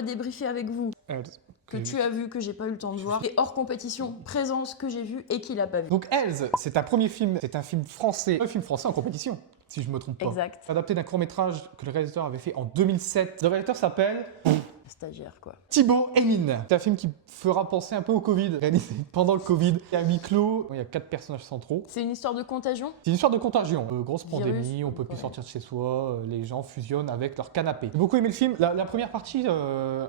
va débriefer avec vous. Ells. Que tu as vu, que j'ai pas eu le temps de voir. Et hors compétition, Présence, que j'ai vu et qu'il a pas vu. Donc Ells, c'est un premier film, c'est un film français en compétition, si je me trompe pas. Exact. Adapté d'un court-métrage que le réalisateur avait fait en 2007. Le réalisateur s'appelle Stagiaire, quoi. Thibaut Hénine. C'est un film qui fera penser un peu au Covid, réalisé pendant le Covid. Il y a huis clos, il y a 4 personnages centraux. C'est une histoire de contagion? C'est une histoire de contagion. Grosse Virus, pandémie, on peut plus ouais. sortir de chez soi, les gens fusionnent avec leur canapé. J'ai beaucoup aimé le film. La première partie,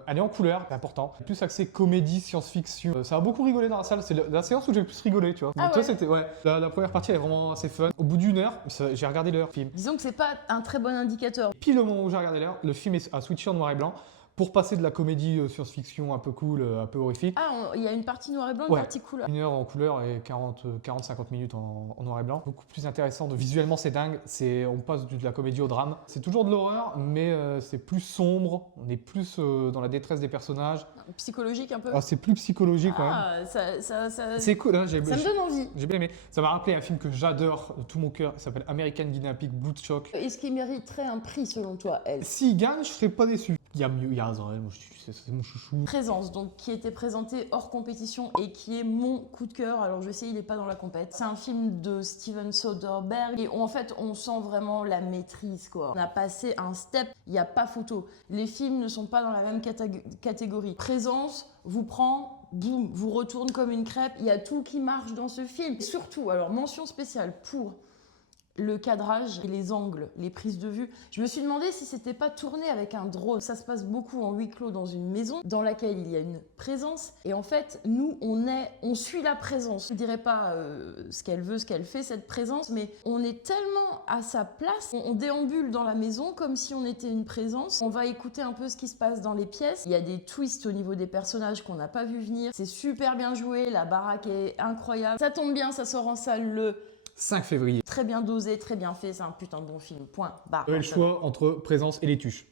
elle est en couleur, c'est important. Plus axé comédie, science-fiction. Ça a beaucoup rigolé dans la salle. C'est la séance où j'ai le plus rigolé, tu vois. Ah Donc, toi, ouais. c'était La première partie, elle est vraiment assez fun. Au bout d'une heure, j'ai regardé l'heure film. Disons que c'est pas un très bon indicateur. Pile au moment où j'ai regardé l'heure, le film a switché en noir et blanc pour passer de la comédie science-fiction un peu cool, un peu horrifique. Ah, il y a une partie noir et blanc, une Ouais. partie couleur. Une heure en couleur et 40-50 minutes en noir et blanc. Beaucoup plus intéressant. Visuellement, c'est dingue. On passe de la comédie au drame. C'est toujours de l'horreur, mais c'est plus sombre. On est plus dans la détresse des personnages. Psychologique un peu. C'est plus psychologique quand même. Ah, ça C'est cool, hein, me donne envie. j'ai bien aimé. Ça m'a rappelé un film que j'adore de tout mon cœur. Il s'appelle American Guinea Pig Bloodstock. Est-ce qu'il mériterait un prix selon toi, elle? S'il gagne, je serais pas déçu. Il y a mieux, il y a Azrael, moi, c'est mon chouchou. Présence, donc qui était présenté hors compétition et qui est mon coup de cœur. Alors je sais, il n'est pas dans la compète. C'est un film de Steven Soderbergh et en fait, on sent vraiment la maîtrise, quoi. On a passé un step, il n'y a pas photo. Les films ne sont pas dans la même catégorie. Présence vous prend, boum, vous retourne comme une crêpe. Il y a tout qui marche dans ce film. Et surtout, alors mention spéciale pour le cadrage et les angles, les prises de vue. Je me suis demandé si c'était pas tourné avec un drone. Ça se passe beaucoup en huis clos dans une maison dans laquelle il y a une présence. Et en fait, nous, on suit la présence. Je ne dirais pas ce qu'elle veut, ce qu'elle fait, cette présence, mais on est tellement à sa place. On déambule dans la maison comme si on était une présence. On va écouter un peu ce qui se passe dans les pièces. Il y a des twists au niveau des personnages qu'on n'a pas vu venir. C'est super bien joué. La baraque est incroyable. Ça tombe bien, ça sort en salle le 5 février. très bien dosé, très bien fait, c'est un putain de bon film. Point. Barre. J'avais le choix entre Présence et Les Tuches.